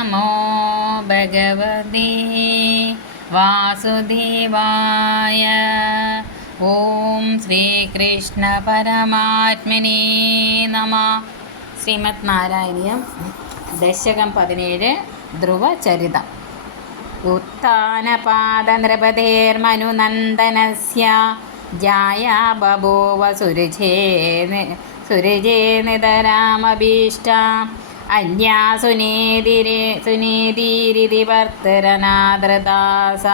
നമോ ഭഗവതേ വാസുദേവായ. ഓം ശ്രീകൃഷ്ണ പരമാത്മനേ നമഃ. ശ്രീമദ് നാരായണീയം ദശകം 17 ധ്രുവചരിതം. ഉത്ഥാനപാദനൃപതേർമനുനന്ദനസ്യ ജായാ ബഭൂവ സുരുചേ നിതരാമഭീഷ്ട അന്യാ സുനീതിരിതി വർത്തരനാദൃതാസ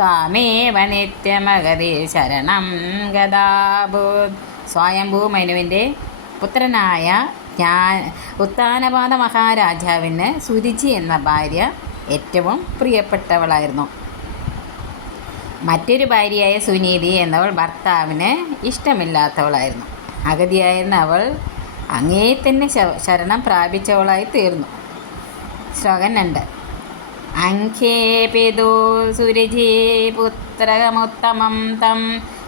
താമേവ നിത്യമഗതി ശരണം ഗതാഭൂത്. സ്വയംഭൂ മനുവിൻ്റെ പുത്രനായ ഉത്ഥാനപാദ മഹാരാജാവിന് സുരുചി എന്ന ഭാര്യ ഏറ്റവും പ്രിയപ്പെട്ടവളായിരുന്നു. മറ്റൊരു ഭാര്യയായ സുനീതി എന്നവൾ ഭർത്താവിന് ഇഷ്ടമില്ലാത്തവളായിരുന്നു. അഗതിയായിരുന്ന അവൾ അങ്ങേ തന്നെ ശരണം പ്രാപിച്ചവളായി തീർന്നു. ശ്ലോകം 2. അംഖേപിതു സുരുചി പുത്രമുത്തമം തം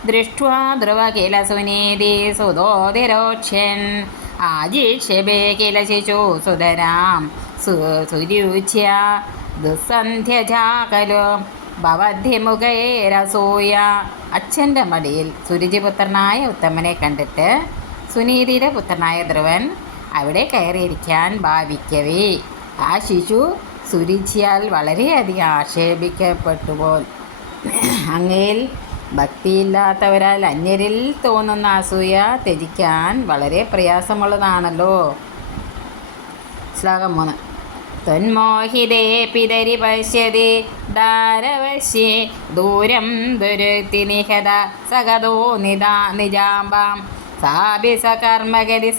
ദൃഷ്ട്വാ ധ്രുവ കില സുനീതി സുതോതിരോക്ഷ്യൻ ആജിക്ഷേപേ കില ശിശു സുതരാം സുരുച്യ ദുസ്സന്ധ്യജാകലോ ഭവദ്ധിമുഖേരസൂയ. അച്ഛൻ്റെ മടിയിൽ സുരുചിപുത്രനായ ഉത്തമനെ കണ്ടിട്ട് സുനീതിയുടെ പുത്രനായ ധ്രുവൻ അവിടെ കയറിയിരിക്കാൻ ഭാവിക്കവേ ആ ശിശു സുരുചിയാൽ വളരെയധികം ആക്ഷേപിക്കപ്പെട്ടുപോൽ. അങ്ങയിൽ ഭക്തിയില്ലാത്തവരാൽ അന്യരിൽ തോന്നുന്ന അസൂയ ത്യജിക്കാൻ വളരെ പ്രയാസമുള്ളതാണല്ലോ. ശ്ലോകം 3. ത്വന്മോഹിതേ പിതരി പശ്യതി ദാരവശ്യേ ദൂരം ദുരുക്തി നിഹത സഗതോ നിജാംബാം സാഭി സകർമ്മഗതി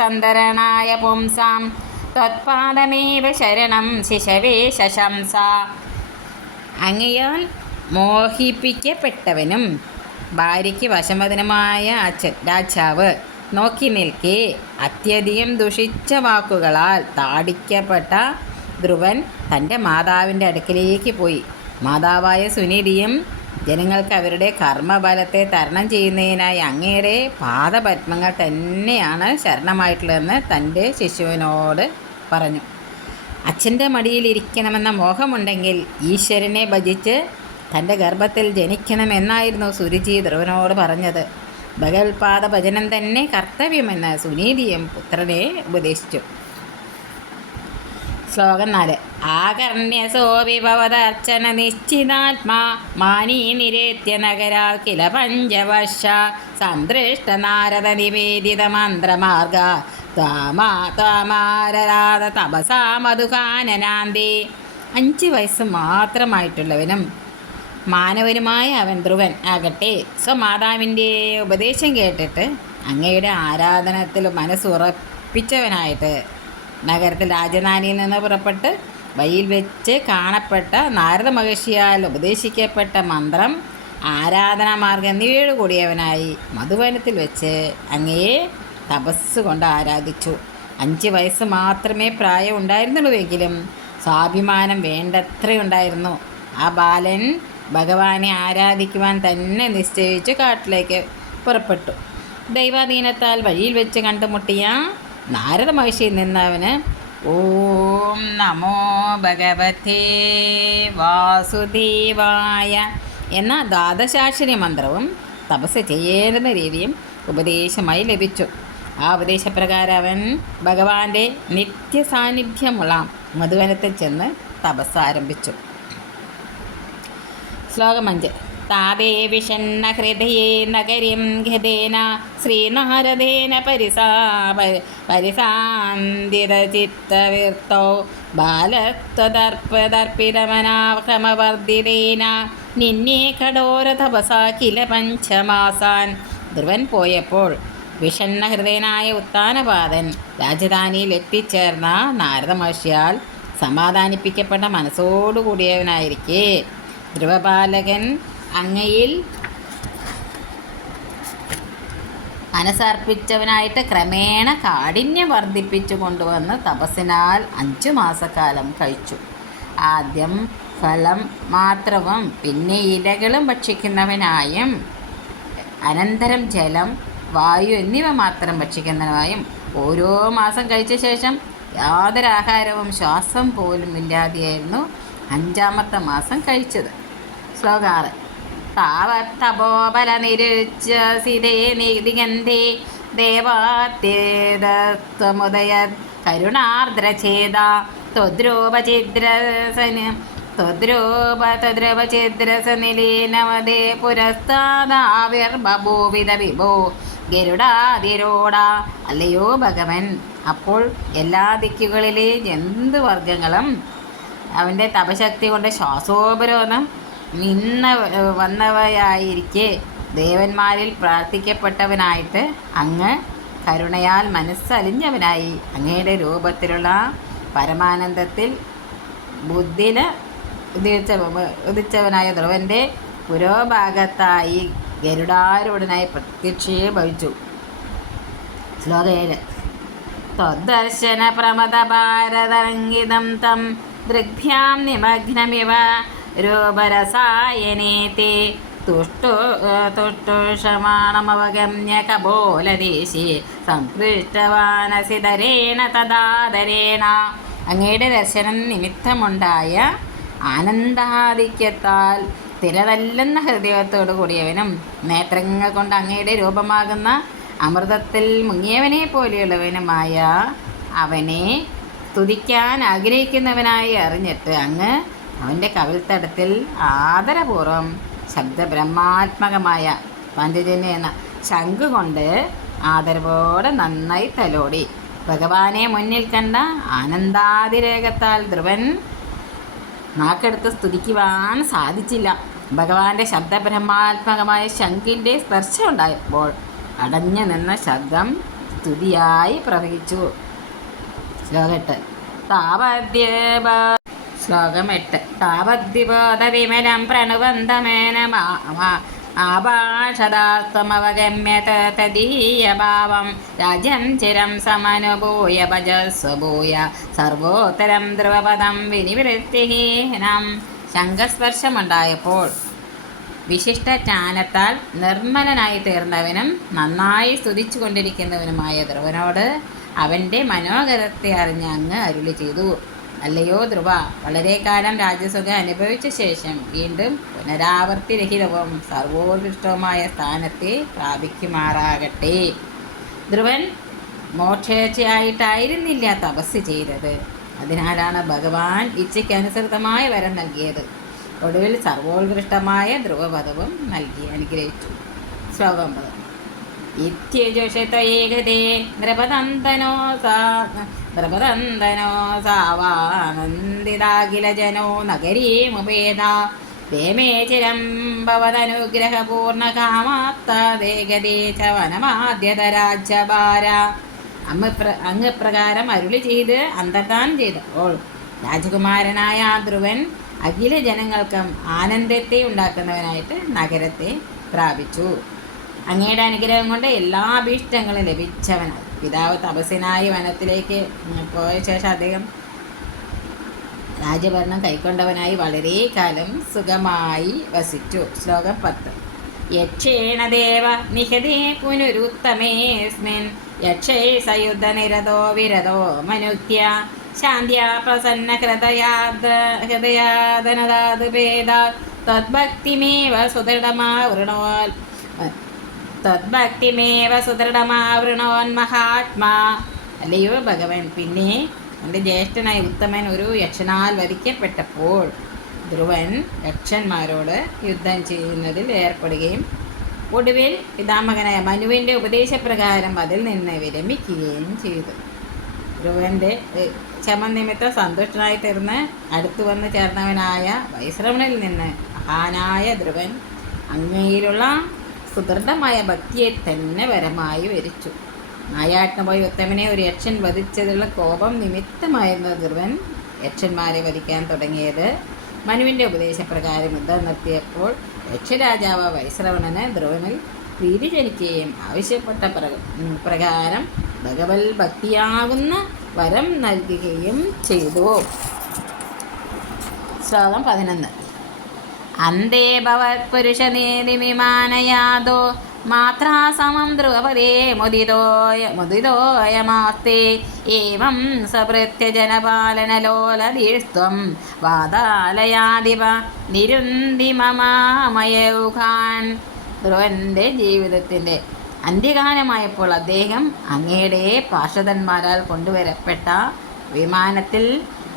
സന്ധരണായ പുംസാം ത്വത്പാദമേവ ശരണം ശിശവേ ശശംസ. അങ്ങയാൽ മോഹിപ്പിക്കപ്പെട്ടവനും ഭാര്യയ്ക്ക് വശമതനുമായ രാജാവ് നോക്കി നിൽക്കെ അത്യധികം ദുഷിച്ച വാക്കുകളാൽ താടിക്കപ്പെട്ട ധ്രുവൻ തൻ്റെ മാതാവിൻ്റെ അടുക്കിലേക്ക് പോയി. മാതാവായ സുനീതിയും ജനങ്ങൾക്ക് അവരുടെ കർമ്മബലത്തെ തരണം ചെയ്യുന്നതിനായി അങ്ങയുടെ പാദപത്മങ്ങൾ തന്നെയാണ് ശരണമായിട്ടുള്ളതെന്ന് തൻ്റെ ശിശുവിനോട് പറഞ്ഞു. അച്ഛൻ്റെ മടിയിലിരിക്കണമെന്ന മോഹമുണ്ടെങ്കിൽ ഈശ്വരനെ ഭജിച്ച് തൻ്റെ ഗർഭത്തിൽ ജനിക്കണമെന്നായിരുന്നു സുരുചി ധ്രുവനോട് പറഞ്ഞത്. ഭഗവത്പാദ ഭജനം തന്നെ കർത്തവ്യമെന്ന് സുനീതിയും പുത്രനെ ഉപദേശിച്ചു. ശ്ലോകം 4. ആകർണ്യസോ വിഭവദർച്ചന നിശ്ചിതാത്മാ മാനീ നിരേത്യ നഗരാ കില പഞ്ചവർഷ സംദൃഷ്ട നാരദ നിവേദിത മന്ത്രമാർഗ ത്വാമാരാധ തപസാ മധുകാനനാന്തി. 5 വയസ്സ് മാത്രമായിട്ടുള്ളവനും മാനവനുമായ അവൻ ധ്രുവൻ ആകട്ടെ സ്വമാതാവിൻ്റെ ഉപദേശം കേട്ടിട്ട് അങ്ങയുടെ ആരാധനത്തിൽ മനസ്സുറപ്പിച്ചവനായിട്ട് നഗരത്തിൽ രാജധാനിയിൽ നിന്ന് പുറപ്പെട്ട് വഴിയിൽ വെച്ച് കാണപ്പെട്ട നാരദ മഹർഷിയാൽ ഉപദേശിക്കപ്പെട്ട മന്ത്രം ആരാധനാമാർഗം എന്നിവയോട് കൂടിയവനായി മധുവനത്തിൽ വെച്ച് അങ്ങയെ തപസ് കൊണ്ട് ആരാധിച്ചു. 5 വയസ്സ് മാത്രമേ പ്രായം ഉണ്ടായിരുന്നുള്ളൂവെങ്കിലും സ്വാഭിമാനം വേണ്ടത്രയുണ്ടായിരുന്നു. ആ ബാലൻ ഭഗവാനെ ആരാധിക്കുവാൻ തന്നെ നിശ്ചയിച്ച് കാട്ടിലേക്ക് പുറപ്പെട്ടു. ദൈവാധീനത്താൽ വഴിയിൽ വെച്ച് കണ്ടുമുട്ടിയ നാരദ മഹർഷിയിൽ നിന്നവന് ഓം നമോ ഭഗവതേ വാസുദേവായ എന്ന ദ്വാദശാക്ഷരി മന്ത്രവും തപസ് ചെയ്യേണ്ടുന്ന രീതിയും ഉപദേശമായി ലഭിച്ചു. ആ ഉപദേശപ്രകാരം അവൻ ഭഗവാന്റെ നിത്യസാന്നിധ്യമുള്ള മധുവനത്തിൽ ചെന്ന് തപസ് ആരംഭിച്ചു. ശ്ലോകം 5. താതേ വിഷണ്ണ ഹൃദയേ നഗരീം ഗതേന ശ്രീനാരദേന പരിസാന്തിതചിത്തവൃത്തോ ബാലത്വദർപ്പിതമനാക്രമവർദ്ധിതേന നിന്നെ കഠോര തപസാ കില പഞ്ചമാസാൻ. ധ്രുവൻ പോയപ്പോൾ വിഷണ്ണ ഹൃദയനായ ഉത്ഥാനപാദൻ രാജധാനിയിൽ എത്തിച്ചേർന്ന നാരദ മഹർഷിയാൽ സമാധാനിപ്പിക്കപ്പെട്ട മനസ്സോടുകൂടിയവനായിരിക്കെ ധ്രുവപാലകൻ അങ്ങയിൽ മനസ്സർപ്പിച്ചവനായിട്ട് ക്രമേണ കാഠിന്യം വർദ്ധിപ്പിച്ചു കൊണ്ടുവന്ന് തപസ്സിനാൽ 5 മാസക്കാലം കഴിച്ചു. ആദ്യം ഫലം മാത്രവും പിന്നെ ഇലകളും ഭക്ഷിക്കുന്നവനായും അനന്തരം ജലം വായു എന്നിവ മാത്രം ഭക്ഷിക്കുന്നവനായും ഓരോ മാസം കഴിച്ച ശേഷം യാതൊരു ആഹാരവും ശ്വാസം പോലും ഇല്ലാതെയായിരുന്നു 5-ാമത്തെ മാസം കഴിച്ചത്. ശ്ലോകം 6. താവത്തപോബല നിരുച്ച സീതേ നിഗന്ധേ ദേവാത്യേതത്വമുദയ കരുണാർദ്രചേത ത്വദ്രൂപചിദ്രസനിലീനവദേ പുരസ്താദാവിർബഭൂവിധ വിഭോ ഗരുഡാതിരോട. അല്ലയോ ഭഗവൻ, അപ്പോൾ എല്ലാ ദിക്കുകളിലെ ജന്തുവർഗങ്ങളും അവൻ്റെ തപശക്തി കൊണ്ട് ശ്വാസോപരോധം വന്നവയായിരിക്കെ ദേവന്മാരിൽ പ്രാർത്ഥിക്കപ്പെട്ടവനായിട്ട് അങ്ങ് കരുണയാൽ മനസ്സലിഞ്ഞവനായി അങ്ങയുടെ രൂപത്തിലുള്ള പരമാനന്ദത്തിൽ ബുദ്ധിന് ഉദിച്ചവനായ ധ്രുവൻ്റെ പുരോഭാഗത്തായി ഗരുഡാരൂഢനായി പ്രത്യക്ഷയെ ഭവിച്ചു. ശ്ലോകം 7. ത്വദ്ദർശന പ്രമദ ഭാരതരംഗിതം തം ദൃഗ്ഭ്യാം നിമഗ്നമിവ രൂപരസായനേ തേ തുഷ്ടോഷമാണമവഗമ്യ കപോലദേശി സംപൃഷ്ടവാനസിതരേണ തദാദരേണ. അങ്ങയുടെ ദർശനം നിമിത്തമുണ്ടായ ആനന്ദാധിക്യത്താൽ തിരതല്ലുന്ന ഹൃദയത്തോടു കൂടിയവനും നേത്രങ്ങൾ കൊണ്ട് അങ്ങയുടെ രൂപമാകുന്ന അമൃതത്തിൽ മുങ്ങിയവനെ പോലെയുള്ളവനുമായ അവനെ സ്തുതിക്കാൻ ആഗ്രഹിക്കുന്നവനായി അറിഞ്ഞിട്ട് അങ്ങ് അവൻ്റെ കവിൾത്തടത്തിൽ ആദരപൂർവം ശബ്ദബ്രഹ്മാത്മകമായ പഞ്ചജന്യ എന്ന ശംഖ് കൊണ്ട് ആദരവോടെ നന്നായി തലോടി. ഭഗവാനെ മുന്നിൽ കണ്ട ആനന്ദാതിരേകത്താൽ ധ്രുവൻ നാക്കെടുത്ത് സ്തുതിക്കുവാൻ സാധിച്ചില്ല. ഭഗവാന്റെ ശബ്ദബ്രഹ്മാത്മകമായ ശംഖിൻ്റെ സ്പർശം ഉണ്ടായപ്പോൾ അടഞ്ഞു നിന്ന ശബ്ദം സ്തുതിയായി പ്രവഹിച്ചു. ശ്ലോകം 8. താവദ്വിബോധവിമലം പ്രണുബന്ധമേന ആഭാഷദാസ്ത്വമവഗമ്യ തദീയഭാവം രാജ്യം ചിരം സമനുഭൂയ ഭജസ്വഭൂയ സർവോത്തരം ധ്രുവപദം വിനിവൃത്തിഹീനം. ശംഖസ്പർശമുണ്ടായപ്പോൾ വിശിഷ്ട ജ്ഞാനത്താൽ നിർമ്മലനായി തീർന്നവനും നന്നായി സ്തുതിച്ചു കൊണ്ടിരിക്കുന്നവനുമായ ധ്രുവനോട് അവൻ്റെ മനോഗതത്തെ അറിഞ്ഞ് അങ്ങ് അരുളി ചെയ്തു. അല്ലയോ ധ്രുവ, വളരെ കാലം രാജസുഖം അനുഭവിച്ച ശേഷം വീണ്ടും പുനരാവർത്തിരഹിതവും സർവോത്കൃഷ്ടവുമായ സ്ഥാനത്തെ പ്രാപിക്കുമാറാകട്ടെ. ധ്രുവൻ മോക്ഷേച്ഛയായിട്ടായിരുന്നില്ല തപസ് ചെയ്തത്. അതിനാലാണ് ഭഗവാൻ ഇച്ഛയ്ക്കനുസൃതമായ വരം നൽകിയത്. ഒടുവിൽ സർവോത്കൃഷ്ടമായ ധ്രുവപദവും നൽകി അനുഗ്രഹിച്ചു. ശ്ലോകം 9. ഇത്യജുഷേകതേ നൃപതന്തനോ സാവാനന്ദിതാഖിലജനോ നഗരീമുപേത ദേമേ ചിരം ഭവതനുഗ്രഹപൂർണകാമാപ്തേകതേ ച വനമാദ്യതരാജ്യഭാര. അങ്ങ് പ്രകാരം അരുളി ചെയ്ത് അന്തർദാനം ചെയ്തപ്പോൾ രാജകുമാരനായ ധ്രുവൻ അഖില ജനങ്ങൾക്കും ആനന്ദത്തെ ഉണ്ടാക്കുന്നവനായിട്ട് നഗരത്തെ പ്രാപിച്ചു. അങ്ങയുടെ അനുഗ്രഹം കൊണ്ട് എല്ലാ അഭീഷ്ടങ്ങളും ലഭിച്ചവനായി. പിതാവ് തപസ്സിനായി വനത്തിലേക്ക് പോയ ശേഷം അദ്ദേഹം രാജഭരണം കൈക്കൊണ്ടവനായി വളരെ കാലം സുഖമായി വസിച്ചു. ശ്ലോകം 10. യക്ഷേണ ദേവ നിഹതേ പുനരുത്തമേസ്മിൻ യക്ഷേ സയുദ്ധനിരതോ വിരതോ മനുക്യ ശാന്ത്യാ പ്രസന്ന ഹൃദയാദനദാതുഭേദ തദ്ഭക്തിമേവ സുദൃഢമാവൃണോന്മഹാത്മാ. അല്ലയോ ഭഗവൻ, പിന്നെ എൻ്റെ ജ്യേഷ്ഠനായ ഉത്തമൻ ഒരു യക്ഷനാൽ വധിക്കപ്പെട്ടപ്പോൾ ധ്രുവൻ യക്ഷന്മാരോട് യുദ്ധം ചെയ്യുന്നതിൽ ഏർപ്പെടുകയും ഒടുവിൽ പിതാമഹനായ മനുവിൻ്റെ ഉപദേശപ്രകാരം അതിൽ നിന്ന് വിരമിക്കുകയും ചെയ്തു. ധ്രുവൻ്റെ ക്ഷമനിമിത്തം സന്തുഷ്ടനായി തീർന്ന് അടുത്തു വന്ന് ചേർന്നവനായ വൈശ്രവണിൽ നിന്ന് മഹാനായ ധ്രുവൻ അങ്ങയിലുള്ള സുദൃഢമായ ഭക്തിയെ തന്നെ വരമായി വരിച്ചു. നായാട്ടിന് പോയി ഉത്തമനെ ഒരു യക്ഷൻ വധിച്ചതിലുള്ള കോപം നിമിത്തമായിരുന്ന ധ്രുവൻ യക്ഷന്മാരെ വധിക്കാൻ തുടങ്ങിയത്. മനുവിൻ്റെ ഉപദേശപ്രകാരം യുദ്ധം നിർത്തിയപ്പോൾ യക്ഷരാജാവ് വൈശ്രവണന് ധ്രുവനിൽ പ്രീതി ജനിക്കുകയും ആവശ്യപ്പെട്ട പ്രകാരം ഭഗവത് ഭക്തിയാകുന്ന വരം നൽകുകയും ചെയ്തു. ശ്ലോകം 11. അന്തേ ഭവത് പുരുഷനീതിമിമാനയാദോ മാത്രാ സമം ധ്രുവപദേ മുദിതോയമാസ്തേ ഏവം സഭൃത്യജനപാലനലോലധീഷ്ത്വം വാതാലയാധിപ നിരുന്തിമമാമയൗഖാൻ. ധ്രുവൻ്റെ ജീവിതത്തിൻ്റെ അന്ത്യകാലമായപ്പോൾ അദ്ദേഹം അങ്ങയുടെ പാർഷദന്മാരാൽ കൊണ്ടുവരപ്പെട്ട വിമാനത്തിൽ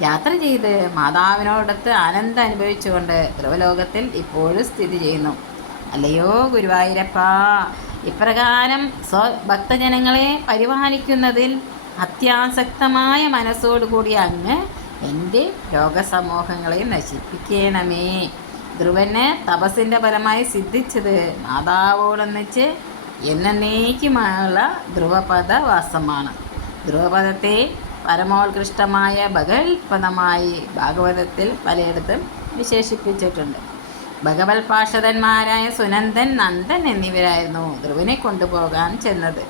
യാത്ര ചെയ്ത് മാതാവിനോടൊത്ത് ആനന്ദം അനുഭവിച്ചുകൊണ്ട് ധ്രുവലോകത്തിൽ ഇപ്പോഴും സ്ഥിതി ചെയ്യുന്നു. അല്ലയോ ഗുരുവായൂരപ്പ, ഇപ്രകാരം സ്വഭക്തജനങ്ങളെ പരിപാലിക്കുന്നതിൽ അത്യാസക്തമായ മനസ്സോടുകൂടി അങ്ങ് എൻ്റെ രോഗസമൂഹങ്ങളെ നശിപ്പിക്കണമേ. ധ്രുവന് തപസ്സിൻ്റെ ഫലമായി സിദ്ധിച്ചത് മാതാവോടൊന്നിച്ച് എന്നേക്കുമുള്ള ധ്രുവപദവാസമാണ്. ധ്രുവപദത്തെ പരമോത്കൃഷ്ടമായ ഭഗവത്പദമായി ഭാഗവതത്തിൽ പലയിടത്തും വിശേഷിപ്പിച്ചിട്ടുണ്ട്. ഭഗവത് പാർഷദന്മാരായ സുനന്ദൻ, നന്ദൻ എന്നിവരായിരുന്നു ധ്രുവനെ കൊണ്ടുപോകാൻ ചെന്നത്.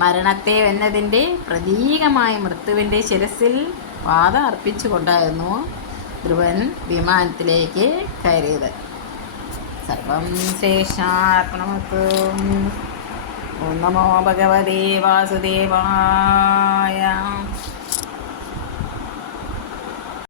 മരണത്തെ വെന്നതിൻ്റെ പ്രതീകമായ മൃത്യുവിൻ്റെ ശിരസിൽ പാദ അർപ്പിച്ചുകൊണ്ടായിരുന്നു ധ്രുവൻ വിമാനത്തിലേക്ക് കയറിയത്. സർവം ശേഷാർപ്പണമസ്തു. ഓം നമോ ഭഗവതേ വാസുദേവായ.